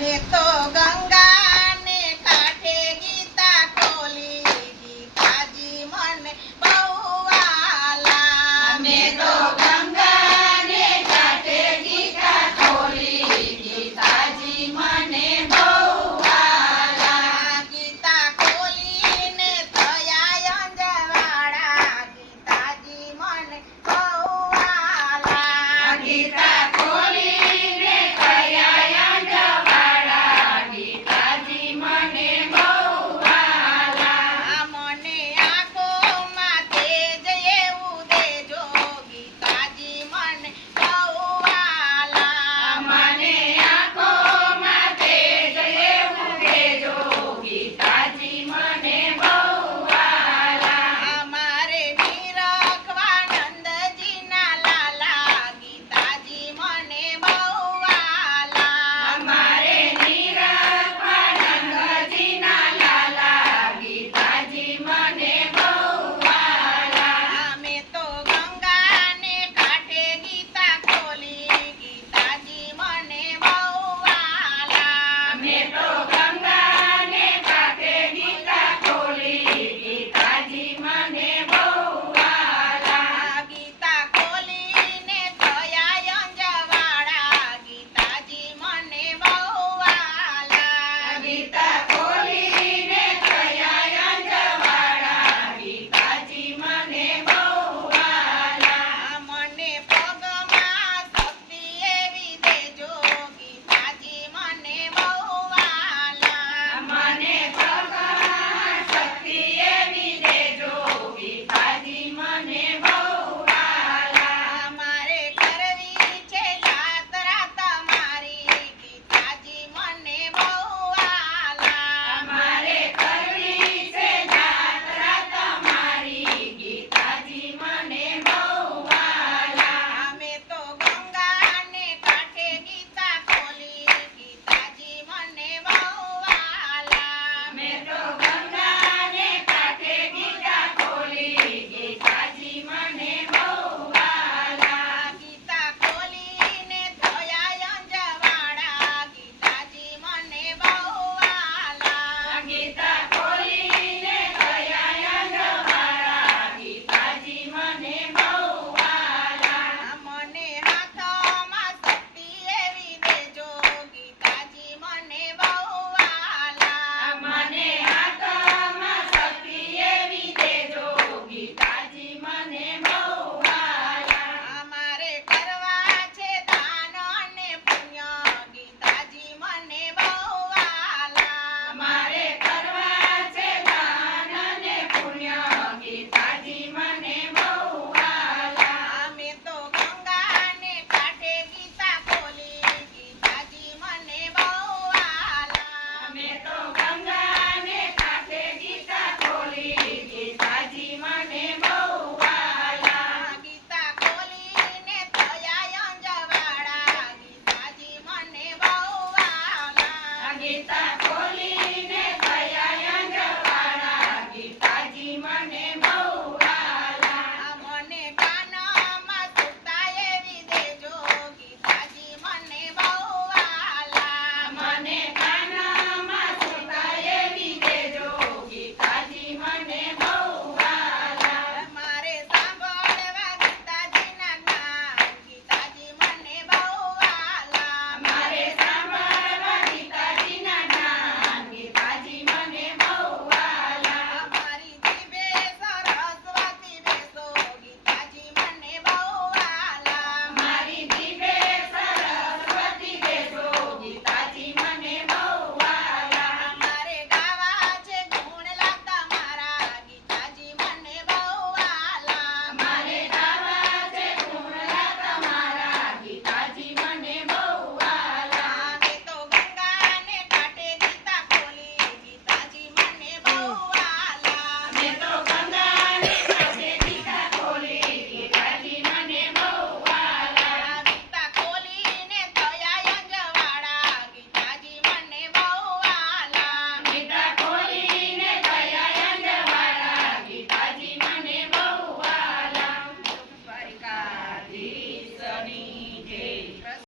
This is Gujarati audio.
મેં તો ગંગાને કાંઠે ગીતા ખોલી, ગીતાજી મને બહુ વહાલા. મેં તો ગંગાને કાંઠે ગીતા ખોલી, ગીતાજી મને બહુ વહાલા. ગીતા ખોલીને થયા અંજવાળા, ગીતાજી મને બહુ વહાલા. ગીતા ખોલીને થયા અંજવાળા, ગીતાજી મને બહુ વહાલા. મને આંખોમાં તેજ એવું દેજો, ગીતાજી મને બહુ વહાલા. મને આંખોમાં તેજ એવું દેજો, ગીતાજી મને બહુ વહાલા. મારે નિરખવા નંદજીના લાલા, ગીતાજી મને બહુ વહાલા. અમારે નિરખવા નંદજીના લાલા, ગીતાજી મને બહુ વહાલા. મેં તો ગંગાને કાંઠે ગીતા ખોલી, ગીતાજી મને બહુ વહાલા. મેં તો ગંગાને કાંઠે ગીતા ખોલી, ગીતાજી મને બહુ વહાલા. ગીતા ખોલીને થયા અંજવાળા, ગીતાજી મને બહુ વહાલા. ગીતા ખોલીને થયા અંજવાળા, ગીતાજી મને બહુ વહાલા. મને પગમાં શક્તિ એવી દેજો, ગીતાજી મને બહુ વહાલા. મને ભગવાન શક્તિ એવી દેજો, ગીતાજી મને બહુ વહાલા. મારે કરવી છે જાત્રા તમારી, ગીતાજી મને બહુ વહાલા. અમારે કરવી છે જાત્રા તમારી, ગીતાજી મને બહુ વહાલા. મેં તો ગંગાને કાંઠે ગીતા ખોલી, ગીતાજી મને બહુ વહાલા. મેં તો ગંગાને કાંઠે ગીતા ખોલી, ગીતાજી મને બહુ વહાલા. ગીતા ખોલીને થયા અંજવાળા, ગીતાજી મને બહુ વહાલા. ગીતા ખોલીને થયા અંજવાળા, ગીતાજી મને બહુ વહાલા. મને હાથમાં શક્તિ એવી દેજો, ગીતાજી મને બહુ વહાલા. મને હાથમાં શક્તિ એવી દેજો, ગીતાજી મને બહુ વહાલા. મારે કરવા છે દાન અને પુણ્ય, ગીતાજી મને બહુ વહાલા. મારે કરવા છે દાન અને પુણ્ય, ગીતાજી મને બહુ વહાલા. મેં તો ગંગાને કાંઠે ગીતા ખોલી, ગીતાજી મને બહુ વહાલા. મેં તો ગંગાને કાંઠે ગીતા ખોલી, ગીતાજી મને બહુ વહાલા. ગીતા ખોલીને થયા અંજવાળા, ગીતાજી મને બહુ વહાલા. ગીતા